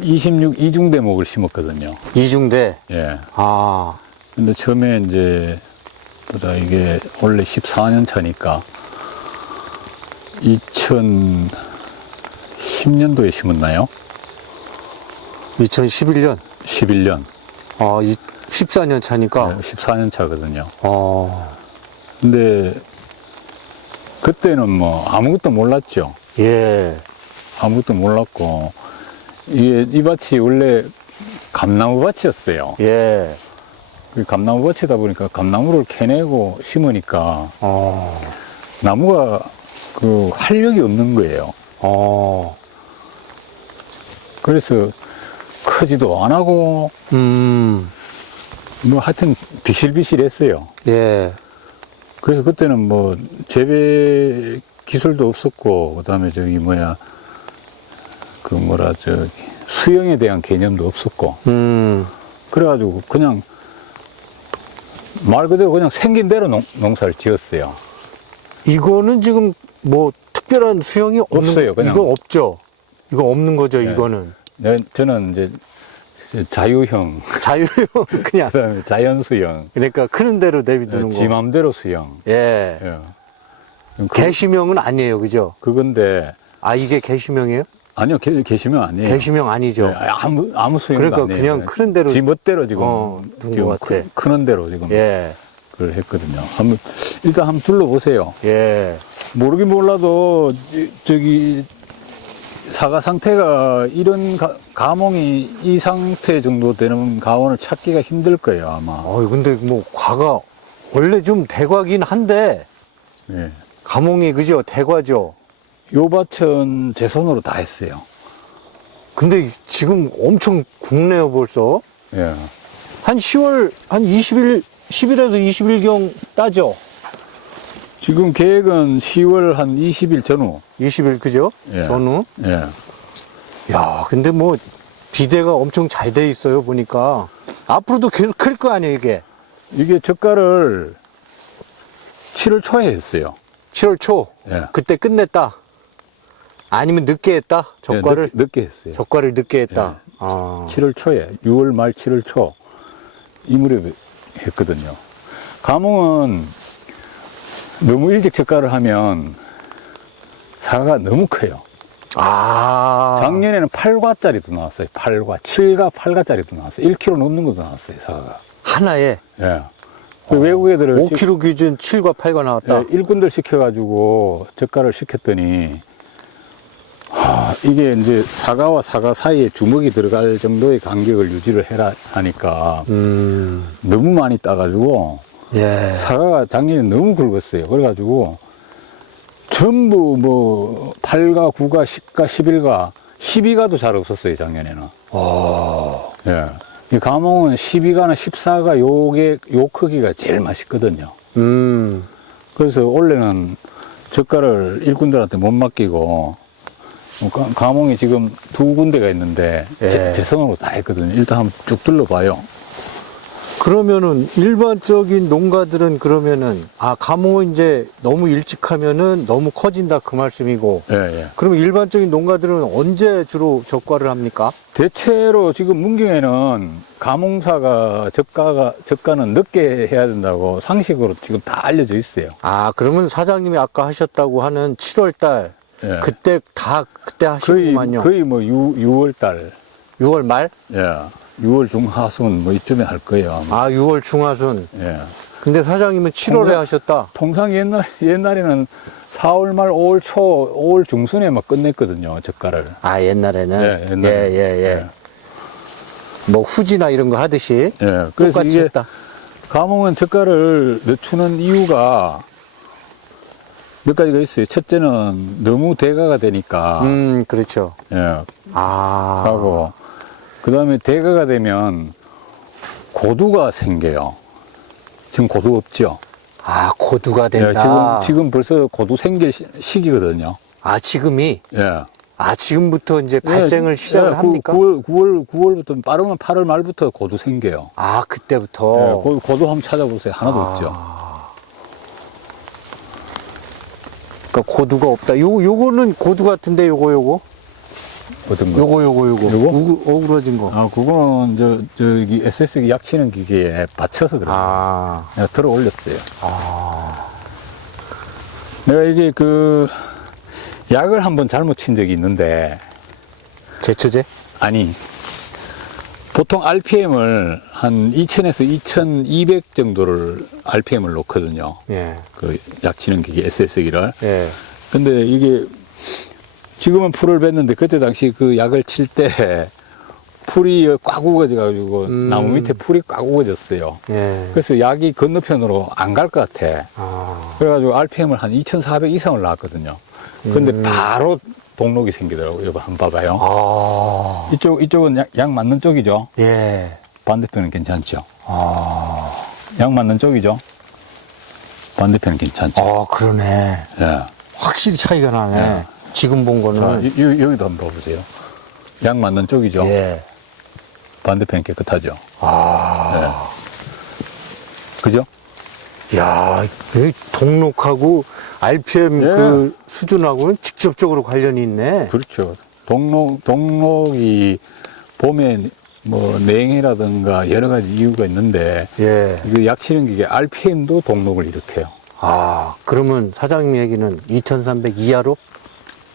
한 26 이중대목을 심었거든요. 이중대. 예. 아, 근데 처음에 이제 보다 이게 원래 14년 차니까 2010년도에 심었나요? 2011년. 11년. 14년 차니까. 14년 차거든요. 근데 그때는 뭐 아무것도 몰랐죠. 예. 아무것도 몰랐고 이 밭이 원래 감나무 밭이었어요. 예. 그 감나무 밭이다 보니까 감나무를 캐내고 심으니까 나무가 그 활력이 없는 거예요. 그래서 크지도 안 하고 뭐 하여튼 비실비실했어요. 예. 그래서 그때는 뭐 재배 기술도 없었고 그다음에 저기 뭐야 그 뭐라 저기 수영에 대한 개념도 없었고 그래가지고 그냥 말 그대로 그냥 생긴 대로 농사를 지었어요. 이거는 지금 뭐 특별한 수영이 없어요. 그냥. 이거 없죠. 이거 없는 거죠. 네. 이거는 저는 이제 자유형, 자유형 그냥. 그다음에 자연수영, 그러니까 크는 대로 내비두는 지 거. 맘대로 수영. 예. 예. 개시명은 아니에요, 그죠? 그건데 아, 이게 개시명이에요? 아니요, 개시면 아니에요. 개시명 아니죠. 예, 아무 수영도 그러니까 아니에요. 그냥 크는 대로. 지 멋대로 지금 둔 지금 것 같아. 크는 대로 지금 예. 그걸 했거든요. 일단 한번 둘러보세요. 예. 모르긴 몰라도 저기 사과 상태가 이런 가몽이 이 상태 정도 되는 가원을 찾기가 힘들 거예요 아마. 근데 뭐 과가 원래 좀 대과긴 한데 예. 가몽이 그죠? 대과죠. 요 밭은 제 손으로 다 했어요. 근데 지금 엄청 굵네요, 벌써. 예. 한 10월, 한 20일, 10일에서 20일경 따죠? 지금 계획은 10월 한 20일 전후. 20일, 그죠? 예. 전후. 예. 야, 근데 뭐, 비대가 엄청 잘 돼 있어요, 보니까. 앞으로도 계속 클 거 아니에요, 이게? 이게 젓갈을 7월 초에 했어요. 7월 초. 예. 그때 끝냈다. 아니면 늦게 했다? 젓갈을? 예, 늦게 했어요. 젓갈을 늦게 했다. 예. 아. 7월 초에 6월 말 7월 초 이 무렵에 했거든요. 가몽은 너무 일찍 젓갈을 하면 사과가 너무 커요. 작년에는 8과짜리도 나왔어요. 8과, 7과, 8과짜리도 나왔어요. 1kg 넘는 것도 나왔어요, 사과가. 하나에? 예. 그 외국 애들을 5kg 기준 7과 8과 나왔다. 일꾼들 시켜가지고 젓갈을 시켰더니 이게 이제 사과와 사과 사이에 주먹이 들어갈 정도의 간격을 유지를 해라 하니까 너무 많이 따가지고 예. 사과가 작년에 너무 굵었어요. 그래가지고 전부 뭐 8가, 9가, 10가, 11가, 12가도 잘 없었어요, 작년에는. 예. 이 가몽은 12가나 14가 요 크기가 제일 맛있거든요. 그래서 올해는 젓갈을 일꾼들한테 못 맡기고 가몽이 지금 2군데가 있는데 예. 제 손으로 다 했거든요. 일단 한번 쭉 둘러봐요. 그러면은 일반적인 농가들은 그러면은 가몽은 이제 너무 일찍 하면은 너무 커진다 그 말씀이고. 예, 예. 그러면 일반적인 농가들은 언제 주로 젓갈을 합니까? 대체로 지금 문경에는 가몽사가 젓가는 늦게 해야 된다고 상식으로 지금 다 알려져 있어요. 그러면 사장님이 아까 하셨다고 하는 7월 달 예. 그때 하시구만요. 거의 뭐 6월 달. 6월 말? 예. 6월 중하순 뭐 이쯤에 할 거예요. 아마. 6월 중하순. 예. 근데 사장님은 7월에 하셨다. 통상 옛날에는 4월 말 5월 초, 5월 중순에 막 끝냈거든요, 젓갈을. 옛날에는. 예, 옛날에. 예. 뭐 후지나 이런 거 하듯이. 예. 그래서 똑같이 이게 했다. 가몽은 젓갈을 늦추는 이유가 몇 가지가 있어요. 첫째는 너무 대가가 되니까. 그렇죠. 예. 아. 하고, 그 다음에 대가가 되면 고두가 생겨요. 지금 고두 없죠? 아, 고두가 예, 된다. 지금 벌써 고두 생길 시기거든요. 아, 지금이? 예. 아, 지금부터 이제 발생을 시작을 합니까? 9월부터 빠르면 8월 말부터 고두 생겨요. 아, 예, 그때부터. 고두 한번 찾아보세요. 하나도 없죠. 그러니까 고두가 없다. 요거는 고두 같은데, 요거. 어떤 거? 요거. 요거? 어그러진 거. 아, 그거는 저기 SS기 약 치는 기계에 받쳐서 그래요. 아, 내가 들어 올렸어요. 아, 내가 이게 약을 한번 잘못 친 적이 있는데, 제초제? 아니, 보통 RPM을 한 2000에서 2200 정도를 RPM을 놓거든요. 예, 그 약 치는 기계 SS기를. 예. 근데 이게 지금은 풀을 뱉는데 그때 당시 그 약을 칠 때 풀이 꽉 우거져가지고 나무 밑에 풀이 꽉 우거졌어요. 예. 그래서 약이 건너편으로 안 갈 것 같아. 아, 그래가지고 RPM을 한 2400 이상을 나왔거든요. 근데 바로 동록이 생기더라고요. 여보, 한번 봐봐요. 아, 이쪽은 약 맞는 쪽이죠. 예. 반대편은 괜찮죠. 아, 약 맞는 쪽이죠. 반대편은 괜찮죠. 아, 그러네. 예. 확실히 차이가 나네. 예. 지금 본 자, 거는. 여기도 한번 봐보세요. 약 맞는 쪽이죠. 예. 반대편 깨끗하죠. 아, 그죠? 야, 이 동록하고 RPM 예. 그 수준하고는 직접적으로 관련이 있네. 그렇죠. 동록이 봄에 뭐 냉해라든가 여러 가지 이유가 있는데 예. 이거 약 치는 기계 RPM도 동록을 일으켜요. 아, 그러면 사장님 얘기는 2300 이하로?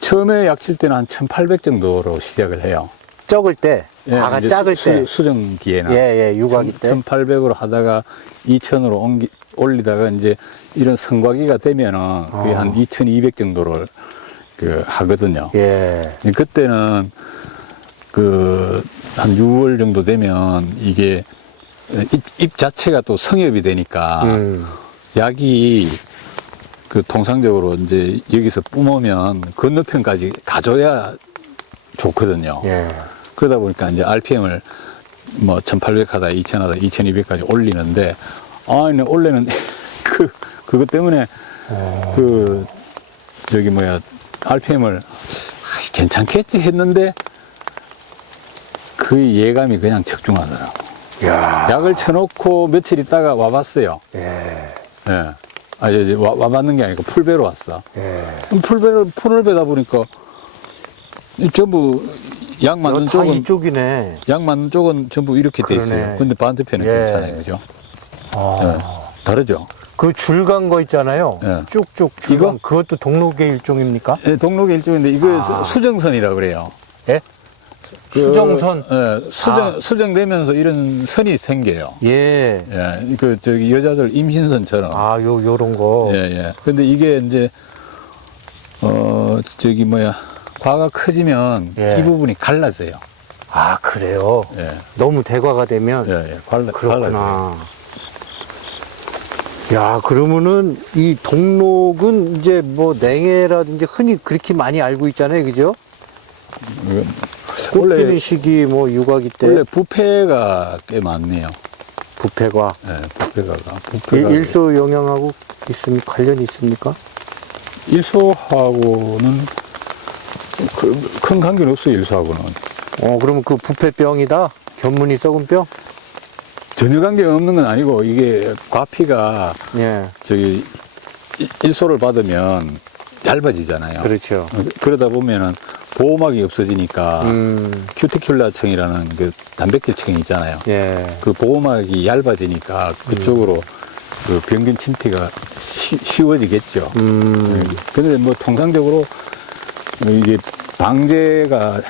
처음에 약 칠 때는 한 1800 정도로 시작을 해요. 적을 때, 예, 과가 이제 작을 때. 수정기에는 예, 육아기 때. 1800으로 하다가 2000으로 올리다가 이제 이런 성과기가 되면은 그게 한 2200 정도를 하거든요. 예. 그때는 한 6월 정도 되면 이게 잎 자체가 또 성엽이 되니까 약이 통상적으로 이제 여기서 뿜으면 건너편까지 가져야 좋거든요. 예. 그러다 보니까 이제 RPM을 뭐 1800 하다 2000 하다 2200까지 올리는데, 원래는 그것 때문에 RPM을 괜찮겠지 했는데 그 예감이 그냥 적중하더라고. 야. 약을 쳐놓고 며칠 있다가 와봤어요. 예. 예. 이제 와봤는 게 아니고 풀배로 왔어. 예. 풀을 베다 보니까 전부 약 맞는 다 쪽은 이쪽이네. 약 맞는 쪽은 전부 이렇게 돼 그러네. 있어요. 근데 반대편은 예. 괜찮아요, 그죠? 아. 예. 다르죠? 그 줄간 거 있잖아요. 예. 쭉쭉 줄간 이거? 그것도 동록의 일종입니까? 예, 동록의 일종인데 이거 수정선이라 그래요. 예? 수정선? 예, 수정되면서 이런 선이 생겨요. 예. 예, 여자들 임신선처럼. 아, 요런 거. 예, 예. 근데 이게 이제, 과가 커지면 예. 이 부분이 갈라져요. 아, 그래요? 예, 너무 대과가 되면? 예, 예. 갈라져요. 그렇구나. 야, 그러면은 이 동록은 이제 뭐 냉해라든지 흔히 그렇게 많이 알고 있잖아요. 그죠? 꽃 피는 시기 뭐 육아기 때 원래 부패가 꽤 많네요. 부패과 예, 부패가. 일소 영향하고 관련이 있습니까? 일소하고는 큰 관계는 없어요, 일소하고는. 그러면 그 부패병이다? 견문이 썩은 병? 전혀 관계가 없는 건 아니고, 이게 과피가 예. 일소를 받으면 얇아지잖아요. 그렇죠. 그러다 보면은 보호막이 없어지니까 큐티큘라층이라는 그 단백질층이 있잖아요. 예. 그 보호막이 얇아지니까 그쪽으로 그 병균 침투가 쉬워지겠죠. 근데 뭐 통상적으로 이게 방제가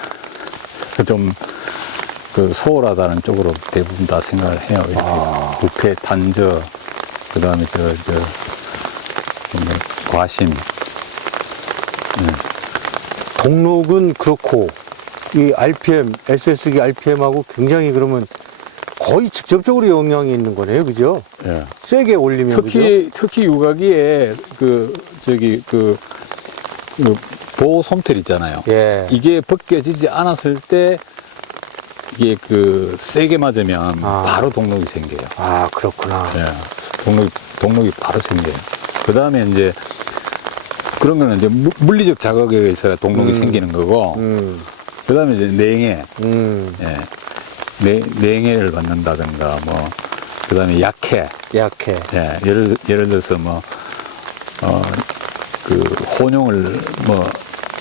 좀 소홀하다는 쪽으로 대부분 다 생각을 해요. 이렇게 부패, 단저, 그 다음에 과심. 동록은 그렇고 이 RPM, SS기 RPM하고 굉장히 그러면 거의 직접적으로 영향이 있는 거네요, 그죠? 예. 세게 올리면 특히 육아기에 보호 솜털 있잖아요. 예. 이게 벗겨지지 않았을 때 이게 세게 맞으면 바로 동록이 생겨요. 아, 그렇구나. 예. 동록이 바로 생겨요. 그 다음에 이제 그런 거는 이제 물리적 자극에 의해서 동록이 생기는 거고, 그 다음에 이제 냉해. 예. 냉해를 받는다든가, 그 다음에 약해. 예. 예를 들어서 혼용을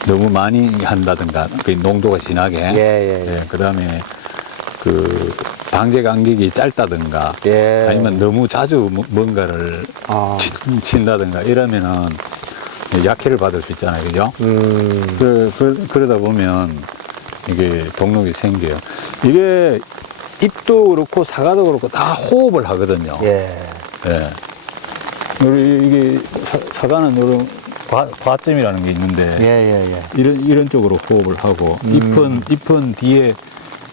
너무 많이 한다든가, 그 농도가 진하게. 예. 그 다음에 그 방제 간격이 짧다든가, 예. 아니면 너무 자주 뭔가를 아. 친다든가 이러면은 약해를 받을 수 있잖아요. 그죠? 그러다 보면 이게 동록이 생겨요. 이게 잎도 그렇고 사과도 그렇고 다 호흡을 하거든요. 예. 예. 이게 사과는 이런 과점이라는 게 있는데 예. 이런 쪽으로 호흡을 하고 잎은 뒤에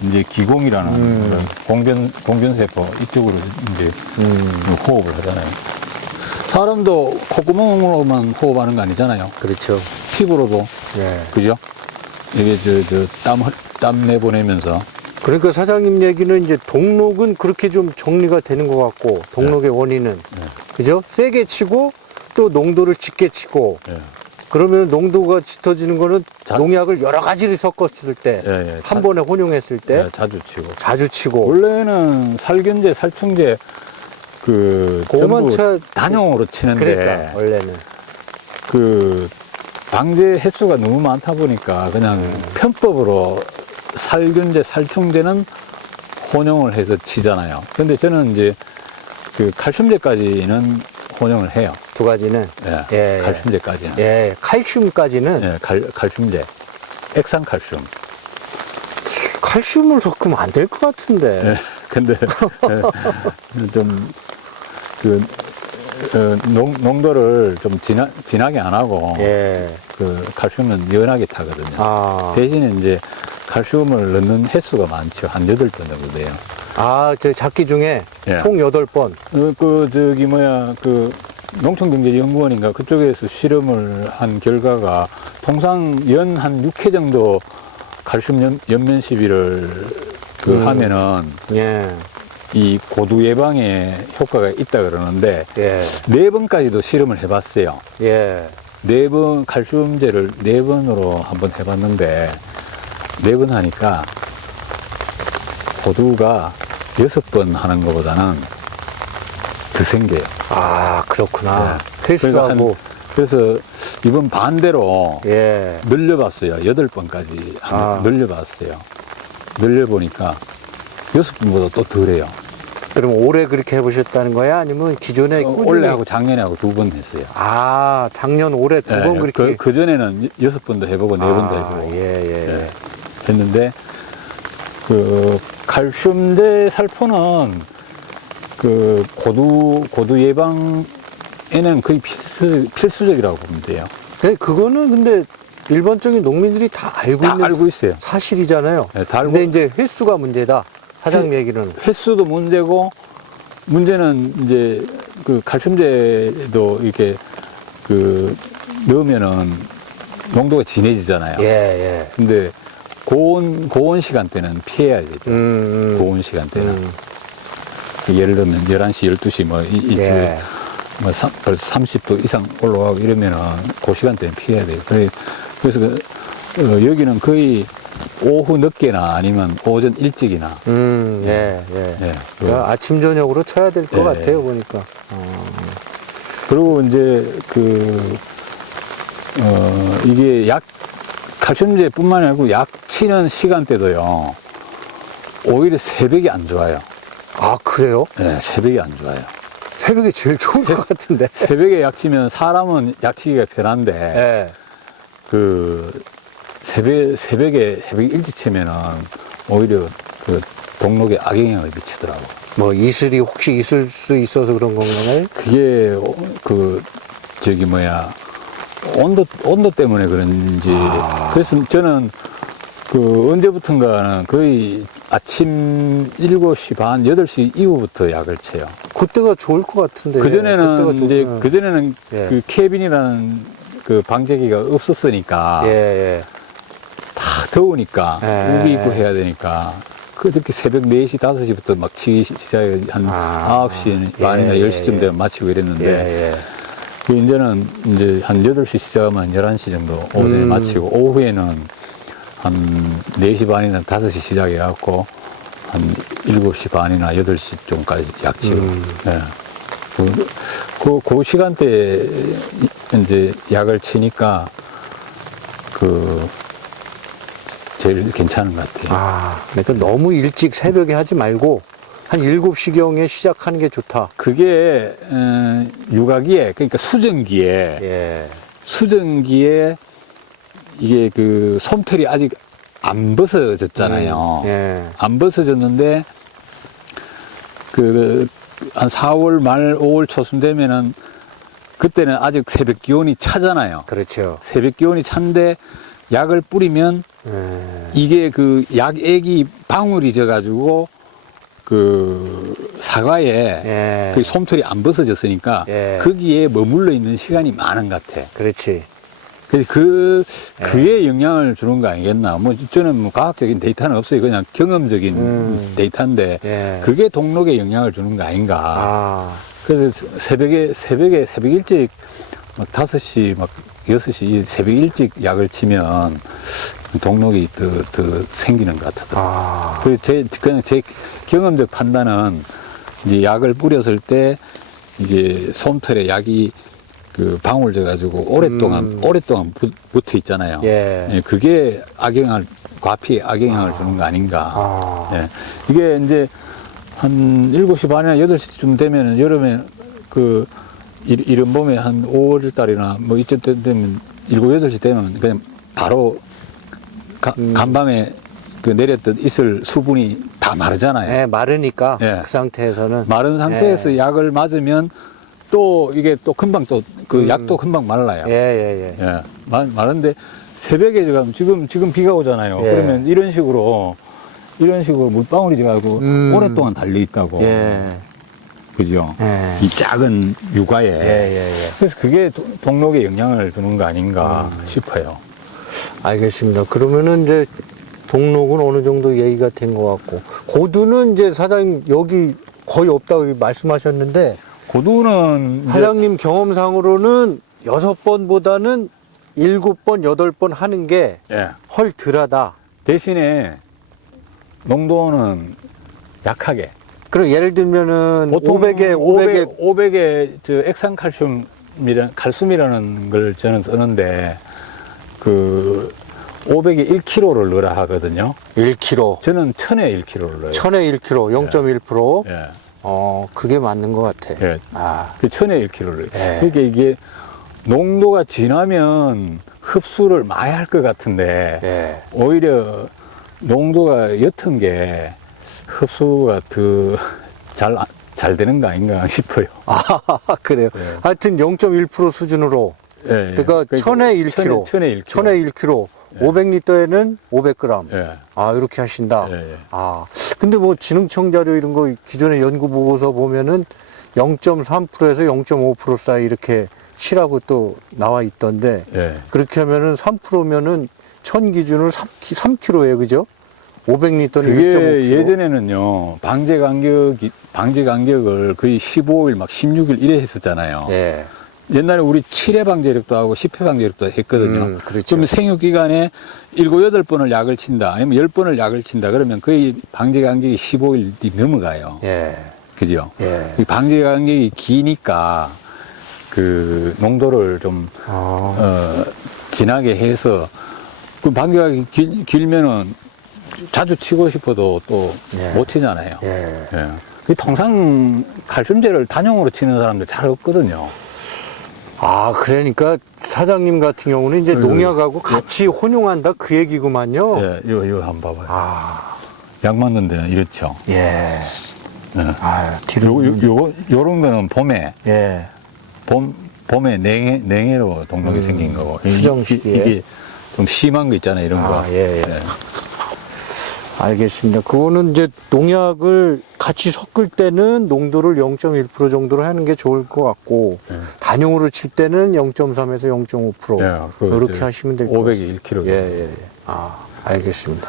이제 기공이라는 그런 공변세포 이쪽으로 이제 호흡을 하잖아요. 사람도 콧구멍으로만 호흡하는 거 아니잖아요. 그렇죠. 피부로도. 예. 그죠? 이게 땀 내보내면서. 그러니까 사장님 얘기는 이제 동록은 그렇게 좀 정리가 되는 것 같고, 동록의 원인은. 그죠? 세게 치고, 또 농도를 짙게 치고, 예. 그러면 농도가 짙어지는 거는 자- 농약을 여러 가지를 섞었을 때, 예. 한 번에 혼용했을 때, 예, 자주 치고. 자주 치고. 원래는 살균제, 살충제 그거만 전부 쳐야- 단용으로 치는데 그러니까, 원래는. 그 방제 횟수가 너무 많다 보니까 그냥 편법으로 살균제, 살충제는 혼용을 해서 치잖아요. 근데 저는 이제 그 칼슘제까지는 혼용을 해요. 두 가지는. 예, 칼슘제까지는. 예, 칼슘까지는. 예, 칼슘제. 액상칼슘. 칼슘을 섞으면 안 될 것 같은데. 예, 근데 좀 농도를 좀 진하게 안 하고 예. 그 칼슘은 연하게 타거든요. 아. 대신에 이제 칼슘을 넣는 횟수가 많죠. 한 8번 정도 돼요. 아, 저 작기 중에 예. 총 8번. 농촌경제연구원인가 그쪽에서 실험을 한 결과가 통상 연 한 6회 정도 칼슘 연면 시비를 하면은 예. 이 고두 예방에 효과가 있다 그러는데 예. 4번까지도 실험을 해봤어요. 예. 4번 칼슘제를 4번으로 한번 해봤는데 4번 하니까 고두가 6번 하는 것보다는 더 생겨요. 아, 그렇구나. 네. 헬스하고. 그래서 이번 반대로 예. 늘려봤어요. 8번까지 아. 늘려봤어요. 늘려보니까 6번보다 또 덜해요. 그럼 올해 그렇게 해보셨다는 거야? 아니면 기존에 꾸준히? 올해하고 작년에하고 2번 했어요. 아, 작년, 올해 두 번 그렇게. 그 전에는 6번도 해보고 4번도 아, 해보고 예. 했는데 그 칼슘제 살포는 그 고두 예방에는 거의 필수적이라고 보면 돼요. 그거는 근데 일반적인 농민들이 다 알고 다 있는 알고 있어요. 사실이잖아요. 네, 다 알고. 근데 이제 횟수가 문제다. 사장님 얘기는. 횟수도 문제고 문제는 이제 그 칼슘제도 이렇게 그 넣으면은 농도가 진해지잖아요. 예. 근데 고온 시간대는 피해야 되죠. 고온 시간대는. 예를 들면 11시, 12시 예. 벌써 30도 이상 올라가고 이러면은 그 시간대는 피해야 돼요. 그래서 여기는 거의 오후 늦게나 아니면 오전 일찍이나. 예. 그러니까 아침, 저녁으로 쳐야 될 것 예. 같아요, 보니까. 그리고 이제 이게 칼슘제뿐만 아니고 약 치는 시간대도요, 오히려 새벽이 안 좋아요. 아, 그래요? 네, 새벽이 안 좋아요. 새벽이 제일 좋을 것 같은데. 새벽에 약 치면 사람은 약 치기가 편한데, 예. 새벽에 일찍 치면은 오히려 그 동록에 악영향을 미치더라고. 뭐, 이슬이 혹시 있을 수 있어서 그런 건가요? 그게 온도 때문에 그런지. 그래서 저는 언제부턴가는 거의 아침 7시 반, 8시 이후부터 약을 쳐요. 그때가 좋을 것 같은데. 그전에는 예. 그 케빈이라는 그 방제기가 없었으니까. 예. 막 더우니까 예. 우비 입고 해야 되니까 그렇게 새벽 4시, 5시부터 막 치기 시작해 한 9시 반이나 예. 10시쯤 되면 마치고 이랬는데 예. 그 이제는 이제 한 8시 시작하면 11시 정도 오전에 마치고 오후에는 한 4시 반이나 5시 시작해 갖고 한 7시 반이나 8시쯤까지 약치고 예. 그 시간대에 이제 약을 치니까 제일 괜찮은 것 같아요. 아, 그러니까 너무 일찍 새벽에 하지 말고 한 7시경에 시작하는 게 좋다. 그게 육아기에, 그러니까 예. 수정기에 이게 그 솜털이 아직 안 벗어졌잖아요. 예. 안 벗어졌는데 한 4월 말 5월 초순 되면은 그때는 아직 새벽 기온이 차잖아요. 그렇죠. 새벽 기온이 찬데 약을 뿌리면 이게 그 약액이 방울이 져가지고 그 사과에 예. 그 솜털이 안 벗어졌으니까 예. 거기에 머물러 있는 시간이 많은 것 같아. 그렇지. 그래서 그에 영향을 주는 거 아니겠나. 뭐, 저는 뭐 과학적인 데이터는 없어요. 그냥 경험적인 데이터인데, 예. 그게 동록에 영향을 주는 거 아닌가. 아, 그래서 새벽 일찍, 막 5시, 막 6시, 새벽 일찍 약을 치면 동록이 더 생기는 것 같더라고요. 아, 그래서 그냥 제 경험적 판단은 이제 약을 뿌렸을 때 이게 솜털에 약이 그 방울 져가지고 오랫동안 붙어 있잖아요. 예. 그게 과피에 악영향을 주는 거 아닌가. 아. 예. 이게 이제 한 7시 반이나 8시쯤 되면 여름에 이른 봄에 한 5월 달이나 뭐 이쯤 되면 7, 8시 되면 그냥 바로 간밤에 그 내렸던 이슬 수분이 다 마르잖아요. 예, 마르니까 예. 그 상태에서는 마른 상태에서 예. 약을 맞으면 또 이게 또 금방 약도 금방 말라요. 예. 예. 마른데 새벽에 지금 비가 오잖아요. 예. 그러면 이런 식으로 물방울이 져가지고 오랫동안 달려 있다고. 예. 그죠? 예. 이 작은 육아에. 예. 그래서 그게 동록에 영향을 주는 거 아닌가 싶어요. 알겠습니다. 그러면은 이제 동록은 어느 정도 얘기가 된 것 같고, 고두는 이제 사장님 여기 거의 없다고 말씀하셨는데, 고두는 이제 사장님 경험상으로는 6번보다는 7번, 8번 하는 게 예. 헐 덜하다. 대신에 농도는 약하게. 그럼 예를 들면은 500에 저 칼슘이라는 걸 저는 쓰는데 그 500에 1kg를 넣으라 하거든요. 1kg. 저는 1000에 1kg를 넣어요. 1000에 1kg, 0.1%. 예. 그게 맞는 것 같아. 예. 아, 그 1000에 1kg를 넣어요. 예. 그러니까 이게 농도가 진하면 흡수를 많이 할 것 같은데 예. 오히려 농도가 옅은 게 흡수가 더 잘 되는 거 아닌가 싶어요. 아, 그래요. 예. 하여튼 0.1% 수준으로. 예, 예. 그러니까 1000에 1kg. 1000에 1kg. 1000에 1kg. 예. 500리터에는 500g. 예. 아, 이렇게 하신다. 예, 예. 아, 근데 뭐 지능청 자료 이런 거 기존의 연구 보고서 보면은 0.3%에서 0.5% 사이 이렇게 치라고 또 나와 있던데, 예. 그렇게 하면은 3%면은 1000 기준으로 3kg예요. 그죠? 500리터는 그게 1.5kg. 예전에는요, 방제 간격을 거의 15일, 막 16일 이래 했었잖아요. 예. 옛날에 우리 7회 방제력도 하고 10회 방제력도 했거든요. 그렇죠. 그러면 생육 기간에 7, 8번을 약을 친다, 아니면 10번을 약을 친다, 그러면 거의 방제 간격이 15일이 넘어가요. 예. 그죠? 예. 이 방제 간격이 기니까 그 농도를 좀, 진하게 해서 그 방제가 길면은 자주 치고 싶어도 또 못 예. 치잖아요. 예. 예. 그 통상 칼슘제를 단용으로 치는 사람들 잘 없거든요. 아, 그러니까 사장님 같은 경우는 이제 농약하고 같이 혼용한다 그 얘기구만요. 예, 이거 한번 봐봐요. 아, 약 맞는 데는 이렇죠. 예. 예. 아, 뒤로. 요런 거는 봄에, 예. 봄에 냉해로 동록이 생긴 거고. 수정 시기에. 이게 좀 심한 거 있잖아요, 이런 거. 아, 예. 알겠습니다. 그거는 이제 농약을 같이 섞을 때는 농도를 0.1% 정도로 하는 게 좋을 것 같고, 단용으로 칠 때는 0.3에서 0.5% 예, 이렇게 하시면 될 것 같습니다. 500에 1kg. 예. 아, 알겠습니다.